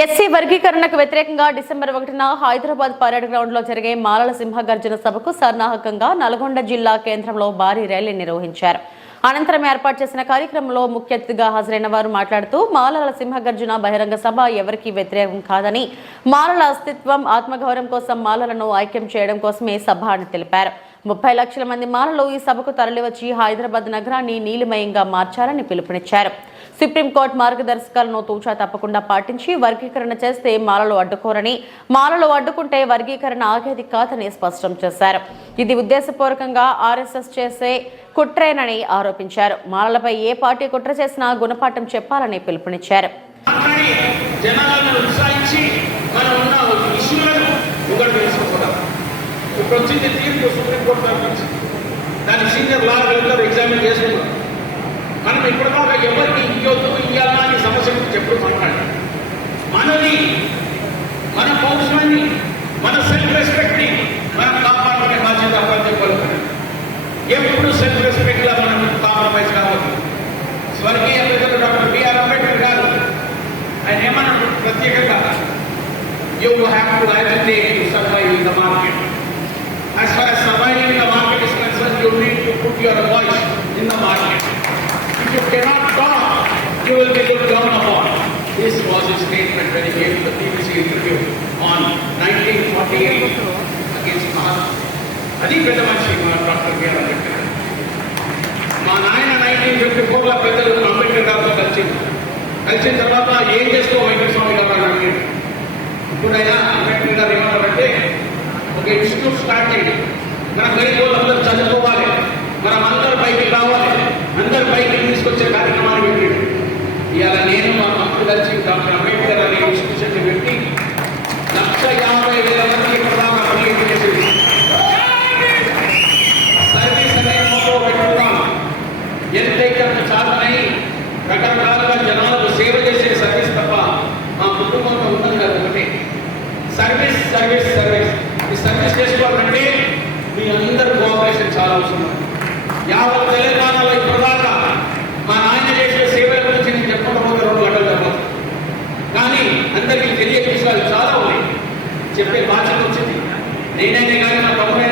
SC వర్గీకరణకు వ్యతిరేకంగా December ఒకటిన హైదరాబాద్ పరేడ్ గ్రౌండ్లో జరిగే మాలల సింహగర్జన సభకు సన్నాహకంగా నల్గొండ జిల్లా కేంద్రంలో భారీ ర్యాలీ నిర్వహించారు. అనంతరం ఏర్పాటు చేసిన కార్యక్రమంలో ముఖ్య అతిథిగా హాజరైన వారు మాట్లాడుతూ మాలల సింహగర్జన బహిరంగ సభ ఎవరికీ వ్యతిరేకం కాదని మాలల అస్తిత్వం ఆత్మగౌరవం కోసం మాలలను ఐక్యం చేయడం కోసమే సభ అని తెలిపారు. ముప్పై లక్షల మంది మాలలు ఈ సభకు తరలివచ్చి హైదరాబాద్ నగరాన్ని నీలిమయంగా మార్చాలని పిలుపునిచ్చారు. సుప్రీంకోర్టు మార్గదర్శకాలను తూచా తప్పకుండా పాటించి వర్గీకరణ చేస్తే మాలలు అడ్డుకోరని మాలలు అడ్డుకుంటే వర్గీకరణ ఆగేది కాదని స్పష్టం చేశారు. ఇది ఉద్దేశపూర్వకంగా ఆర్ఎస్ఎస్ చేసే కుట్రేనని ఆరోపించారు. మాలలపై ఏ పార్టీ కుట్ర చేసినా గుణపాఠం చెప్పాలని పిలుపునిచ్చారు. ఇప్పుడు వచ్చింది తీర్పు సుప్రీంకోర్టు దాని సీనియర్ లా ఎగ్జామిన్ చేసుకున్నాం మనం ఇప్పటిదాకా ఎవరికి ఇయ్యొద్దు ఇయ్యాలా అనే సమస్య గురించి ఎప్పుడు మాట్లాడాలి మనది మన పౌరుషాన్ని మన సెల్ఫ్ రెస్పెక్ట్ని మనం కాపాడుకునే బాధ్యత ప్రతి ఎప్పుడు సెల్ఫ్ రెస్పెక్ట్ లా మనం కాంప్రమైజ్ కావద్దు. స్వర్గీయ పెద్దలు డాక్టర్ బిఆర్ అంబేద్కర్ గారు ఆయన ఏమన్నాడు? ప్రత్యేకంగా you have to agitate to survive in the market as far as surviving the market is concern you need to put your voice gave the BBC interview on 1948 against Mahatma. అది పెద్ద మనిషి మన doctor BR Ambedkar. మా నాయన nineteen fifty ఫోర్లో పెద్దలు అంబేద్కర్ గారితో కలిసింది కలిసిన తర్వాత ఏం చేసుకో వెంకటస్వామి గారు అని అడిగాడు ఇప్పుడు ఆయన అంబేద్కర్ గారు ఏమన్నారంటే ఒక ఇన్స్టిట్యూట్ స్టార్ట్ చేయండి మన గరీబ్ అందరూ చదువుకోవాలి. మనం అందరం అవసరం యావత్ తెలంగాణలో ఇప్పటిదాకా మా నాయన చేసే సేవల గురించి నేను చెప్పడం పోతే రెండు గంటలు చెప్పదు కానీ అందరికీ తెలియని విషయాలు చాలా ఉన్నాయి. చెప్పే బాధ్యత వచ్చింది. నేనైతే కానీ నా తమ్ముడైనా